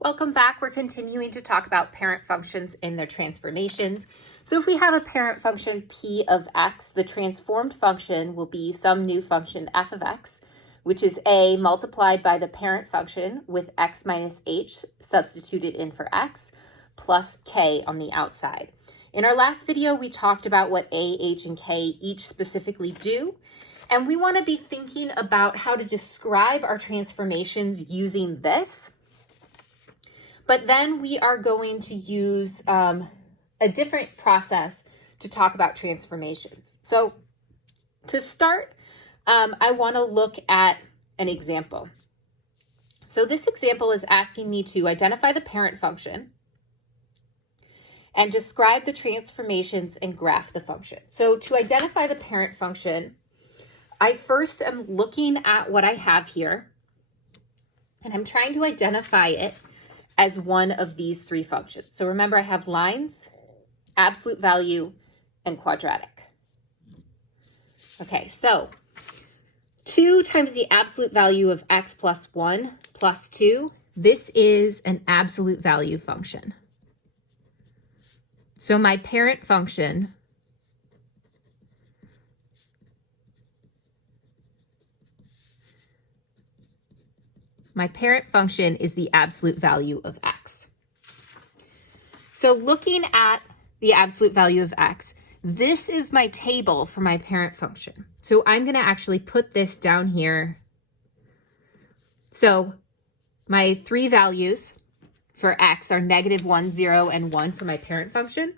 Welcome back. We're continuing to talk about parent functions and their transformations. So if we have a parent function p of x, the transformed function will be some new function f of x, which is a multiplied by the parent function with x minus h substituted in for x, plus k on the outside. In our last video, we talked about what a, h, and k each specifically do. And we want to be thinking about how to describe our transformations using this. But then we are going to use a different process to talk about transformations. So to start, I want to look at an example. So this example is asking me to identify the parent function and describe the transformations and graph the function. So to identify the parent function, I first am looking at what I have here, and I'm trying to identify it as one of these three functions. So remember, I have lines, absolute value, and quadratic. Okay, so 2 times the absolute value of x plus 1 plus 2, this is an absolute value function. So my parent function is the absolute value of x. So looking at the absolute value of x, this is my table for my parent function. So I'm going to actually put this down here. So my three values for x are -1, 0, and 1 for my parent function.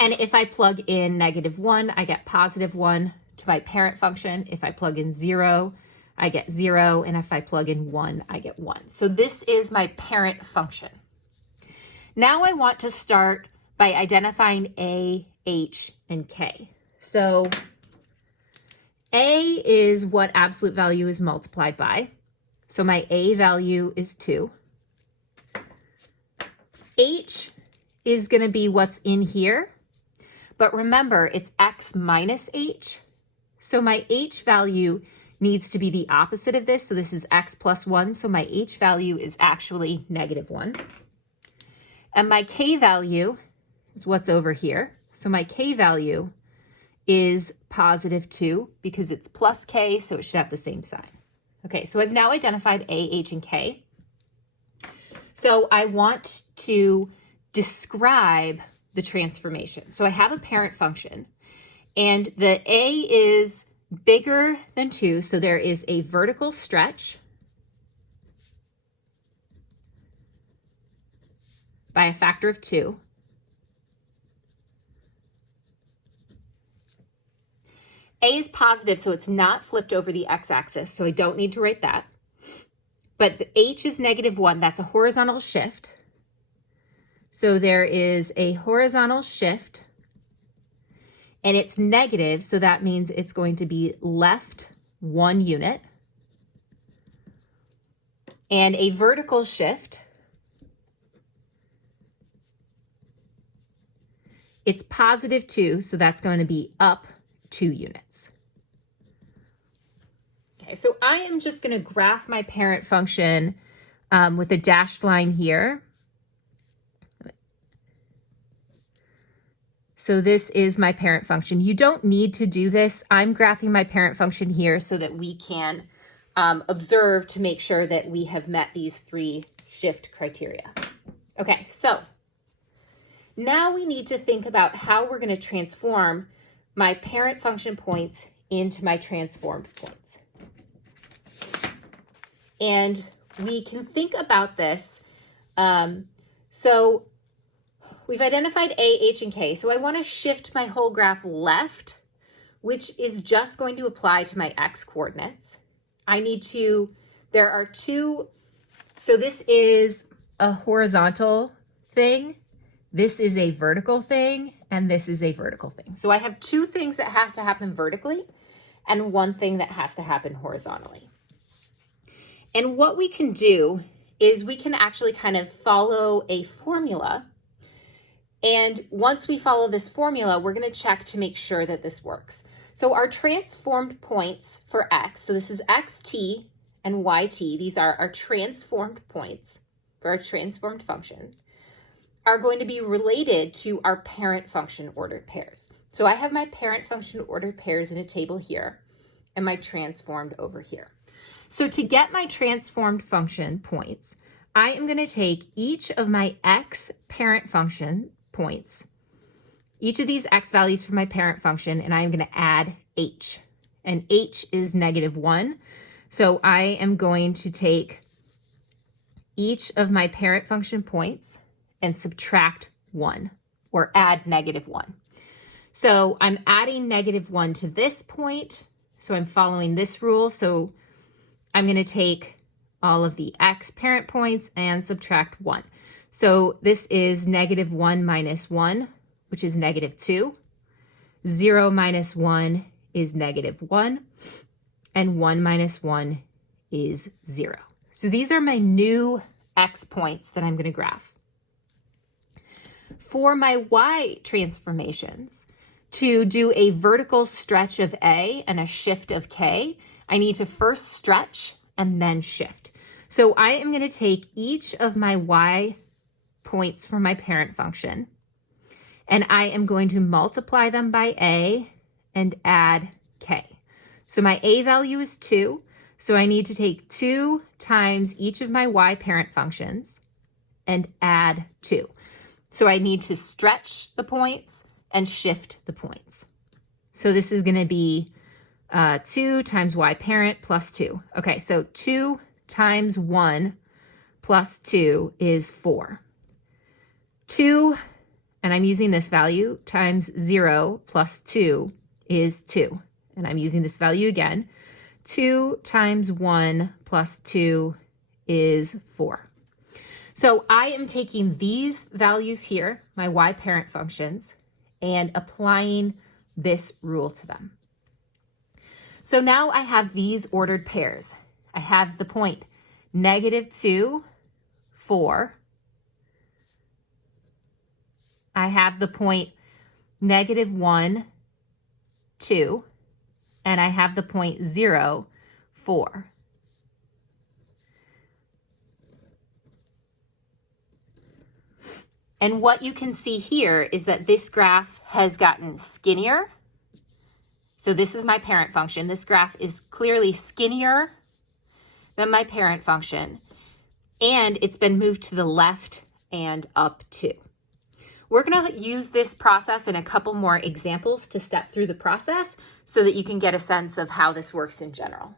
And if I plug in -1, I get +1 to my parent function. If I plug in 0, I get 0, and if I plug in 1, I get 1. So this is my parent function. Now I want to start by identifying a, h, and k. So a is what absolute value is multiplied by. So my a value is 2. H is going to be what's in here. But remember, it's x minus h. So my h value needs to be the opposite of this. So this is x plus 1. So my h value is actually -1. And my k value is what's over here. So my k value is +2 because it's plus k, so it should have the same sign. Okay, so I've now identified a, h, and k. So I want to describe the transformation. So I have a parent function, and the a is bigger than 2, so there is a vertical stretch by a factor of 2. A is positive, so it's not flipped over the x-axis, so I don't need to write that. But the h is -1, that's a horizontal shift. So there is a horizontal shift, and it's negative, so that means it's going to be left 1 unit. And a vertical shift, it's +2, so that's going to be up 2 units. Okay, so I am just going to graph my parent function with a dashed line here. So this is my parent function. You don't need to do this. I'm graphing my parent function here so that we can observe to make sure that we have met these 3 shift criteria. Okay, so now we need to think about how we're going to transform my parent function points into my transformed points. And we can think about this. So we've identified a, h, and k. So I want to shift my whole graph left, which is just going to apply to my x coordinates. There are 2, so this is a horizontal thing, this is a vertical thing, and this is a vertical thing. So I have 2 things that have to happen vertically and 1 thing that has to happen horizontally. And what we can do is we can actually kind of follow a formula. And once we follow this formula, we're going to check to make sure that this works. So our transformed points for x, so this is xt and yt, these are our transformed points. for our transformed function are going to be related to our parent function ordered pairs. So I have my parent function ordered pairs in a table here and my transformed over here. So to get my transformed function points, I am going to take each of my x parent function points, each of these x values for my parent function, and I am going to add h. And h is -1. So I am going to take each of my parent function points and subtract 1 or add -1. So I'm adding -1 to this point. So I'm following this rule. So I'm going to take all of the x parent points and subtract 1. So this is -1 minus 1, which is -2. 0 minus 1 is -1. And 1 minus 1 is 0. So these are my new x points that I'm going to graph. For my y transformations, to do a vertical stretch of A and a shift of K, I need to first stretch and then shift. So I am going to take each of my y points from my parent function, and I am going to multiply them by A and add K. So my A value is 2, so I need to take 2 times each of my y parent functions and add 2. So I need to stretch the points and shift the points. So this is going to be 2 times y parent plus 2. Okay, so 2 times 1 plus 2 is 4. 2, and I'm using this value, times 0 plus 2 is 2. And I'm using this value again. 2 times 1 plus 2 is 4. So I am taking these values here, my y parent functions, and applying this rule to them. So now I have these ordered pairs. I have the point -2, 4. I have the point -1, 2. And I have the point 0, 4. And what you can see here is that this graph has gotten skinnier. So this is my parent function. This graph is clearly skinnier than my parent function, and it's been moved to the left and up too. We're going to use this process in a couple more examples to step through the process so that you can get a sense of how this works in general.